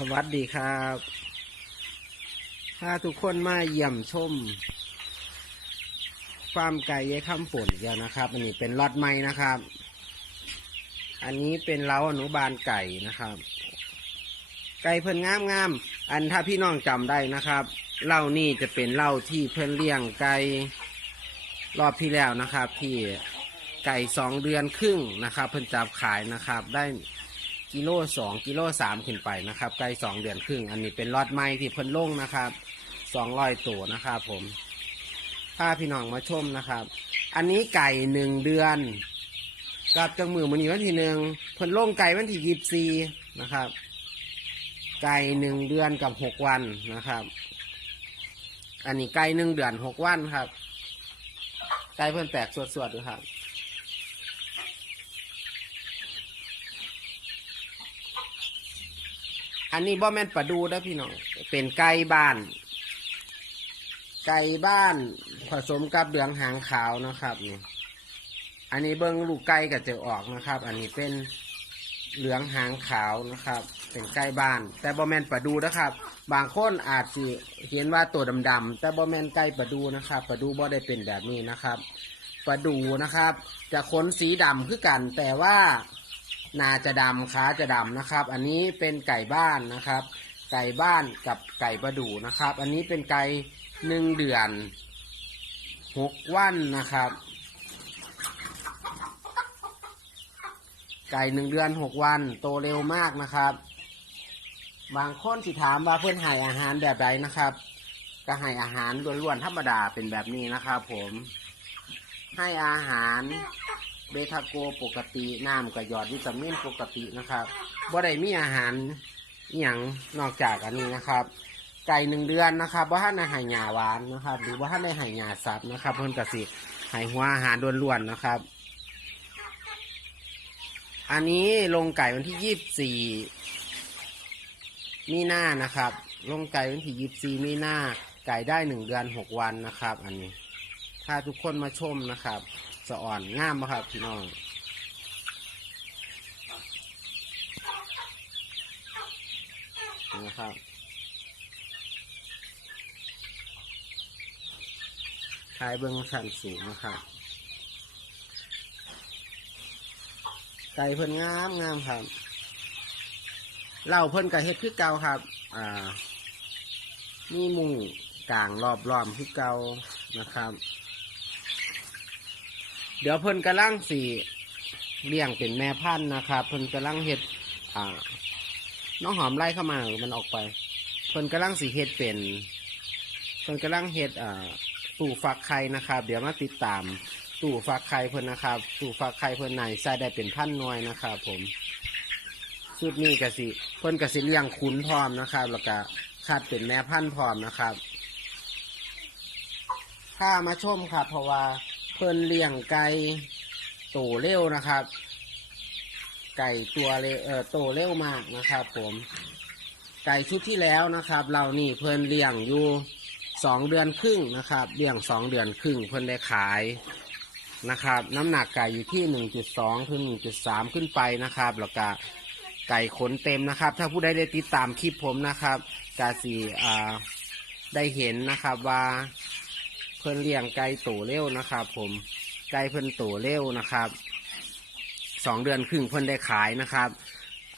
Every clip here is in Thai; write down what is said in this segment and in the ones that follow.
สวัสดีครับถ้าทุกคนมาเยี่ยมชมฟาร์มไก่เย้คำฝนเดียวนะครับ อันนี้เป็นล็อตใหม่นะครับ อันนี้เป็นเล้าอนุบาลไก่นะครับ ไก่เพิ่นงามงามๆอันถ้าพี่น้องจำได้นะครับเล่านี่จะเป็นเล่าที่เพิ่นเลี้ยงไก่รอบที่แล้วนะครับ ที่ไก่สองเดือนครึ่งนะครับ เพิ่นจับขายนะครับ ได้ กิโลสองกิโลสามขึ้นไปนะครับไก่สองเดือนครึ่ง อันนี้เป็นล็อตใหม่ที่เพิ่นลงนะครับสองร้อยตัวนะครับผมถ้าพี่น้องมาชมนะครับ อันนี้ไก่หนึ่งเดือนกับจังมือมันนี้วันที่หนึ่งเพิ่นลงไก่วันที่ยี่สิบสี่นะครับ ไก่หนึ่งเดือนกับหกวันนะครับ อันนี้ไก่หนึ่งเดือนหกวันครับ ไก่เพิ่นแตกสวดๆดูครับ อันนี้บ่แม่นปลาดูนะพี่น้อง เป็นไก่บ้าน ไก่บ้านผสมกับเหลืองหางขาวนะครับนี่อันนี้เบิ้งลูกไก่ก็จะออกนะครับ อันนี้เป็นเหลืองหางขาวนะครับ เป็นไก่บ้าน แต่บ่แม่นปลาดูนะครับ บางคนอาจสิเห็นว่าตัวดำๆแต่บ่แม่นไก่ปลาดูนะครับปลาดูบ่ได้เป็นแบบนี้นะครับปลาดูนะครับ จะขนสีดำคือกันแต่ว่า นาจะดำขาจะดำนะครับ อันนี้เป็นไก่บ้านนะครับ ไก่บ้านกับไก่ปลาดูนะครับ อันนี้เป็นไก่หนึ่งเดือนหกวันนะครับ ไก่หนึ่งเดือนหกวัน โตเร็วมากนะครับ บางคนสิถามว่าเพื่อนให้อาหารแบบใดนะครับ ก็ให้อาหารล้วนๆธรรมดาเป็นแบบนี้นะครับ ผมให้อาหาร เบทาโกปกติน้ำกับหยอดวิตามินปกตินะครับบ่ได้มีอาหารอย่างนอกจากอันนี้นะครับ ไก่หนึ่งเดือนนะครับว่าท่านในหายหยาหวานนะครับ หรือว่าท่านในหายหยาสับนะครับ เพื่อนกสิหายหัวอาหารล้วนๆนะครับ อันนี้ลงไก่วันที่ยี่สิบสี่มีหน้านะครับ ลงไก่วันที่ยี่สิบสี่มีหน้าไก่ได้หนึ่งเดือนหกวันนะครับ อันนี้ถ้าทุกคนมาชมนะครับ สะอ่อนงามปะครับพี่น้องนี่นะครับทายเบื้องสันสูงนะครับไก่เพิ่นงามงามครับเหล่าเพิ่นกับเฮ็ดคือเก่าครับ อ่า มีมุงกลางรอบล้อมคือเก่านะครับ เดี๋ยวเพิ่นกำลังสีเลี้ยงเป็นแม่พันธุ์นะครับ เพิ่นกำลังเฮ็ดอ่าน้องหอมไล่เข้ามามันออกไป เพิ่นกำลังสีเฮ็ดเป็นเพิ่นกำลังเฮ็ดอ่าตู้ฟักไข่นะครับ เดี๋ยวมาติดตามตู้ฟักไข่เพิ่นนะครับตู้ฟักไข่เพิ่นไหนใส่ได้เป็นพันหน่วยนะครับ ผมชุดนี้กสิเพิ่นกสิเลี้ยงคุ้นพร้อมนะครับ แล้วก็คัดเป็นแม่พันธุ์พร้อมนะครับถ้ามาชมครับ เพราะว่า เพิ่นเลี้ยงไก่โตเร็วนะครับ ไก่ตัวเร็วเอ่อโตเร็วมากนะครับ ผม ไก่ชุดที่แล้วนะครับ เรานี่เพิ่นเลี้ยงอยู่สองเดือนครึ่งนะครับเลี้ยงสองเดือนครึ่งเพิ่นได้ขายนะครับ น้ำหนักไก่อยู่ที่หนึ่งจุดสองถึงหนึ่งจุดสามขึ้นไปนะครับ แล้วก็ไก่ขนเต็มนะครับ ถ้าผู้ใดได้ติดตามคลิปผมนะครับกาสีอ่าได้เห็นนะครับว่า เพิ่นเลี้ยงไก่โตเร็วนะครับ ผมไก่เพิ่นโตเร็วนะครับสองเดือนครึ่งเพิ่นได้ขายนะครับ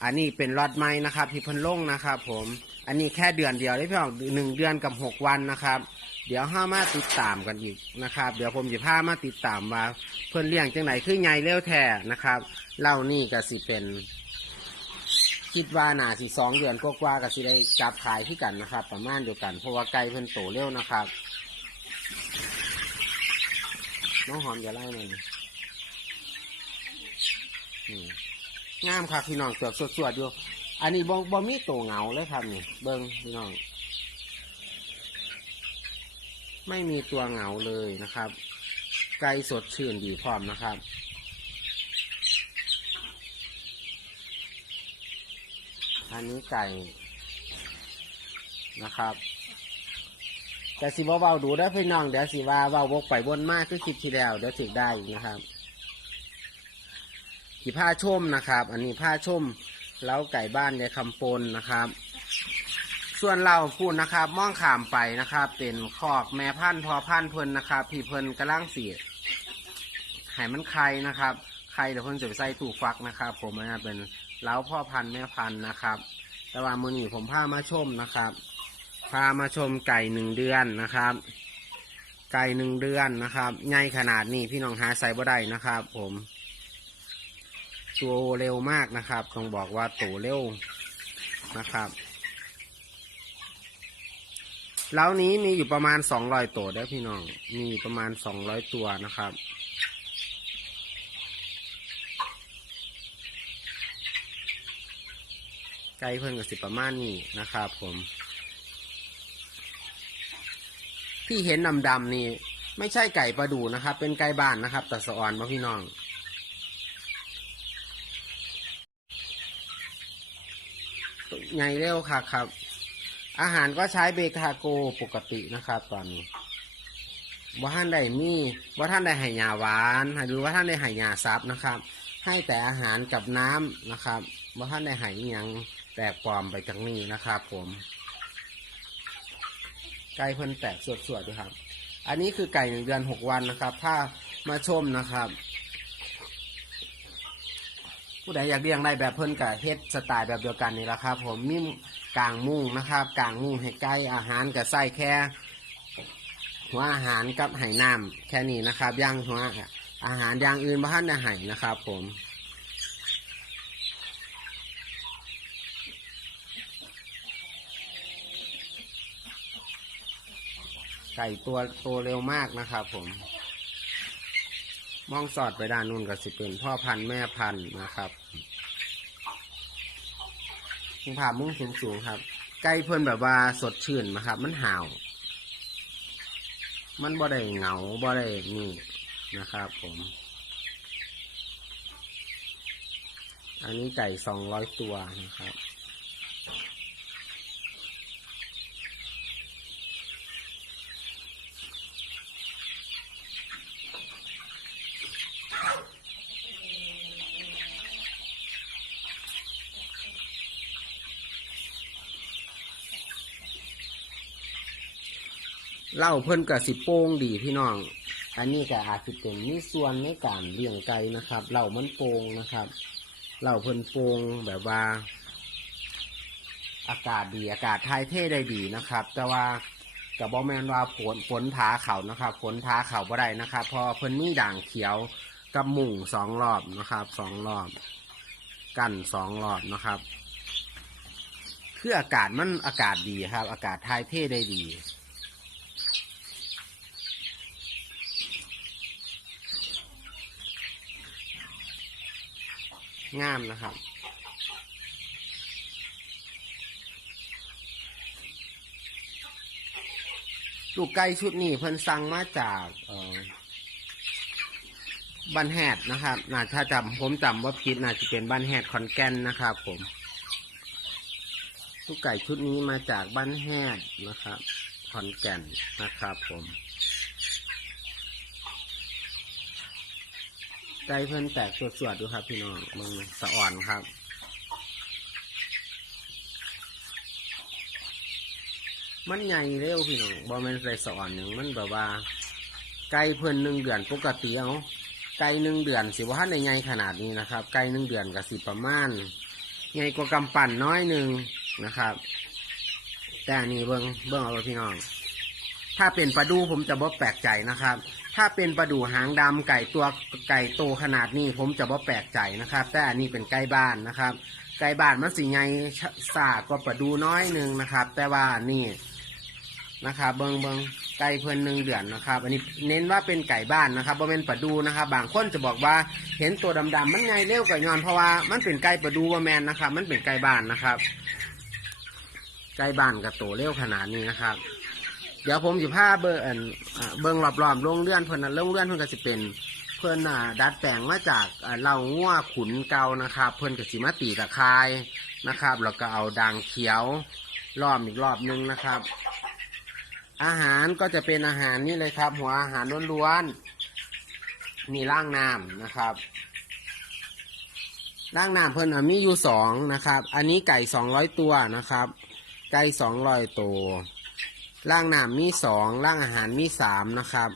อันนี้เป็นรอดไม้นะครับ ที่เพิ่นลงนะครับ ผมอันนี้แค่เดือนเดียวได้เพียงหนึ่งเดือนกับหกวันนะครับ เดี๋ยวห้ามาติดตามกันอีกนะครับ เดี๋ยวผมจะพามาติดตามว่า เพิ่นเลี้ยงจังไหนคือไงเร็วแท้นะครับเล่านี่ก็สิเป็นคิดว่าน่าสิสองเดือนกว่าๆก็สิได้จับขายที่กันนะครับ ประมาณเดียวกันเพราะว่าไก่เพิ่นโตเร็วนะครับ น้องหอมอย่าไล่มันงามครับพี่น้องเสือกสวดๆอยู่ อันนี้บ่บ่มีตัวเหงาเลยครับนี่เบิ้งพี่น้อง ไม่มีตัวเหงาเลยนะครับ ไก่สดชื่นดีพร้อมนะครับอันนี้ไก่นะครับ แต่สิบ่เบาดูได้อพี่น้องเดี๋ยวสิว่าเบาวกไปวนมากคือคลิปที่แล้วเดี๋ยวถึงได้อีกนะครับขี่ผ้าชมนะครับ อันนี้ผ้าชมเล้าไก่บ้านในคำปนนะครับ ส่วนเราพูดนะครับม่องขามไปนะครับ เป็นคอกแม่พันธุ์พอพันธุ์เพิ่นนะครับพี่เพิ่นกำลังเสียให้มันไข่นะครับไข่เดี๋ยวเพิ่นจะไปใส่ตู้ฟักนะครับ ผมนนั้นเป็นเล้าพ่อพันธุ์แม่พันธุ์นะครับ แต่ว่ามือนี้ผมพามาชมนะครับ พามาชมไก่หนึ่งเดือนนะครับ ไก่หนึ่งเดือนนะครับใหญ่ขนาดนี้พี่น้องหาใส่บ่ได้นะครับ ผมตัวเร็วมากนะครับ ต้องบอกว่าโตเร็วนะครับเล้านี้มีอยู่ประมาณสองร้อยตัวได้พี่น้อง มีอยู่ประมาณสองร้อยตัวนะครับ ไก่เพิ่นก็สิประมาณนี้นะครับผม ที่เห็นดำๆนี่ ไม่ใช่ไก่ประดูนะครับ เป็นไก่บ้านนะครับแต่สะออนมาพี่น้อง ใหญ่เร็วค่ะครับ อาหารก็ใช้เบคาโกปกตินะครับ ตอนนี้ว่าท่านใดมีว่าท่านใดให้ยาหวานหรือว่าท่านใดให้ยาซับนะครับ ให้แต่อาหารกับน้ำนะครับว่าท่านใดให้อิหยังแตกปลอมไปจากนี้นะครับ ผม ไก่เพิ่นแตกสวดๆด้วยครับ อันนี้คือไก่หนึ่งเดือนหกวันนะครับถ้ามาชมนะครับ ผู้ใดอยากเลี้ยงได้แบบเพิ่นกับเฮ็ดสไตล์แบบเดียวกันนี่แหละครับ ผมมีกลางมุ้งนะครับกลางมุ้งให้ไก่อาหารกับไส้แค่หัวอาหารกับไห่น้ำแค่นี้นะครับย่างหัวอาหารอย่างอื่นบ้านได้ไห่นะครับ ผม ก่ตัวโตเร็วมากนะครับผม มองสอดไปด้านนู้นก็สิเป็นพ่อพันธุ์แม่พันธุ์นะครับมุงผ่ามุ้งสูงๆครับ ไก่เพิ่นแบบว่าสดชื่นนะครับ มันห่าว มันบ่ได้เหงาบ่ได้นี่นะครับ ผม อันนี้ไก่สองร้อยตัวนะครับ เล่าเพิ่นกับสิโป้งดีพี่น้อง อันนี้ก็อาจจะเป็นมีส่วนในการเลี้ยงไก่นะครับเล่ามันโป่งนะครับเล่าเพิ่นโป่งแบบว่า อากาศดีอากาศทายเทได้ดีนะครับ แต่ว่ากับบอแมนว่าฝนฝนท้าเขานะครับฝนท้าเขาบ่ได้นะครับพอเพิ่นมีด่างเขียวกับมุ่งสองรอบนะครับสองรอบ กันสองรอบนะครับ คืออากาศมันอากาศดีครับ อากาศทายเทได้ดี งามนะครับลูกไก่ชุดนี้เพิ่นสั่งมาจากบ้านแฮดนะครับน่าถ้าจำผมจำว่าผิดน่าจะเป็นบ้านแฮดคอนแกนนะครับ ผม ลูกไก่ชุดนี้มาจากบ้านแฮดนะครับคอนแกนนะครับ ผม ไก่เพิ่นแตกสวดๆดูครับ พี่น้องมึงสะอ่อนครับมันใหญ่เร็วพี่น้องบอแมนใส่สะอ่อนหนึ่งมันแบบว่า ไก่เพิ่นหนึ่งเดือนปกติเอาไก่หนึ่งเดือนสิว่าในใหญ่ขนาดนี้นะครับ ไก่หนึ่งเดือนกับสิประมาณใหญ่กว่ากำปั่นน้อยหนึ่งนะครับ แต่นี่เบิ้งเบิ้งเอาไว้พี่น้อง ถ้าเป็นปลาดูผมจะบ่แปลกใจนะครับ ถ้าเป็นปลาดูหางดำไก่ตัวไก่โตขนาดนี้ผมจะบ่แปลกใจนะครับ แต่อันนี้เป็นไก่บ้านนะครับ ไก่บ้านมันสีไงสากว่าปลาดูน้อยหนึ่งนะครับ แต่ว่านี่นะครับเบิงเบิงไก่เพิ่นหนึ่งเดือนนะครับ อันนี้เน้นว่าเป็นไก่บ้านนะครับบ่เป็นปลาดูนะครับ บางคนจะบอกว่าเห็นตัวดำๆมันไงเร็วกว่ายอนเพราะว่ามันเป็นไก่ปลาดูว่าแมนนะครับ มันเป็นไก่บ้านนะครับ ไก่บ้านกับโตเร็วขนาดนี้นะครับ เดี๋ยวผมสิพาเบิ่งอันอ่าเบิ่งรอบๆโรงเรือนเพิ่นน่ะโรงเรือนเพิ่นก็สิเป็น เพิ่นน่ะดัดแปลงมาจากอ่าเหล่างัวขุนเก่านะครับ เพิ่นก็สิมาตีตะคายนะครับ แล้วก็เอาด่างเขียวล้อมอีกรอบนึงนะครับ อาหารก็จะเป็นอาหารนี่เลยครับ หัวอาหารล้วนๆ มีร่างน้ำนะครับร่างน้ำเพิ่นน่ะมีอยู่สองนะครับ อันนี้ไก่สองร้อยตัวนะครับ ไก่สองร้อยตัว ล่างน้ำมีสองล่างอาหารมีสามนะครับ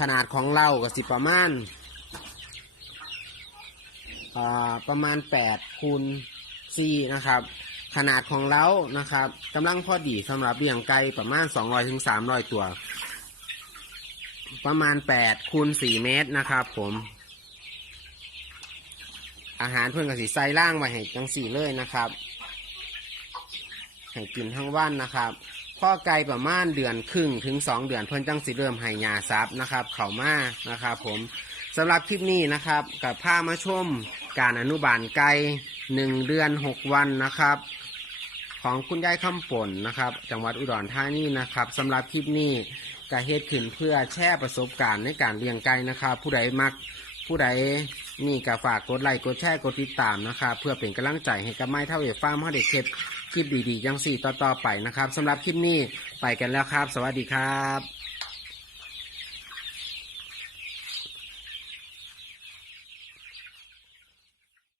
ขนาดของเราก็สิประมาณาประมาณแปดคูณสี่นะครับ ขนาดของเล้านะครับกำลังพอดีสำหรับเลี้ยงไก่ประมาณ 200ถึง300 ตัว ประมาณ8คูณ4เมตรนะครับผม อาหารเพื่อนกับสีใส่ล่างไว้ให้จังสี่เลยนะครับ ให้กินทั้งวันนะครับ พ่อไก่ประมาณเดือนครึ่งถึง 2 เดือนเพื่นจังสีเริ่มให้ยาซับนะครับ เข่ามานะครับผมสำหรับคลิปนี้นะครับกับผ้ามาชมการอนุบาลไก่หนึ่งเดือน 6 วันนะครับ ของคุณยายคำป่นนะครับ จังหวัดอุดรธานีนะครับสำหรับคลิปนี้กะเฮ็ดขึ้นเพื่อแชร์ประสบการณ์ในการเลี้ยงไก่นะครับ ผู้ใดมักผู้ใดนี่ก็ฝากกดไลค์กดแชร์กดติดตามนะครับ เพื่อเป็นกำลังใจให้กับไม้เท่าเอฟฟาร์มาเด็กเคป คลิปดีๆยังสี่ต่อๆไปนะครับสำหรับคลิปนี้ไปกันแล้วครับ สวัสดีครับ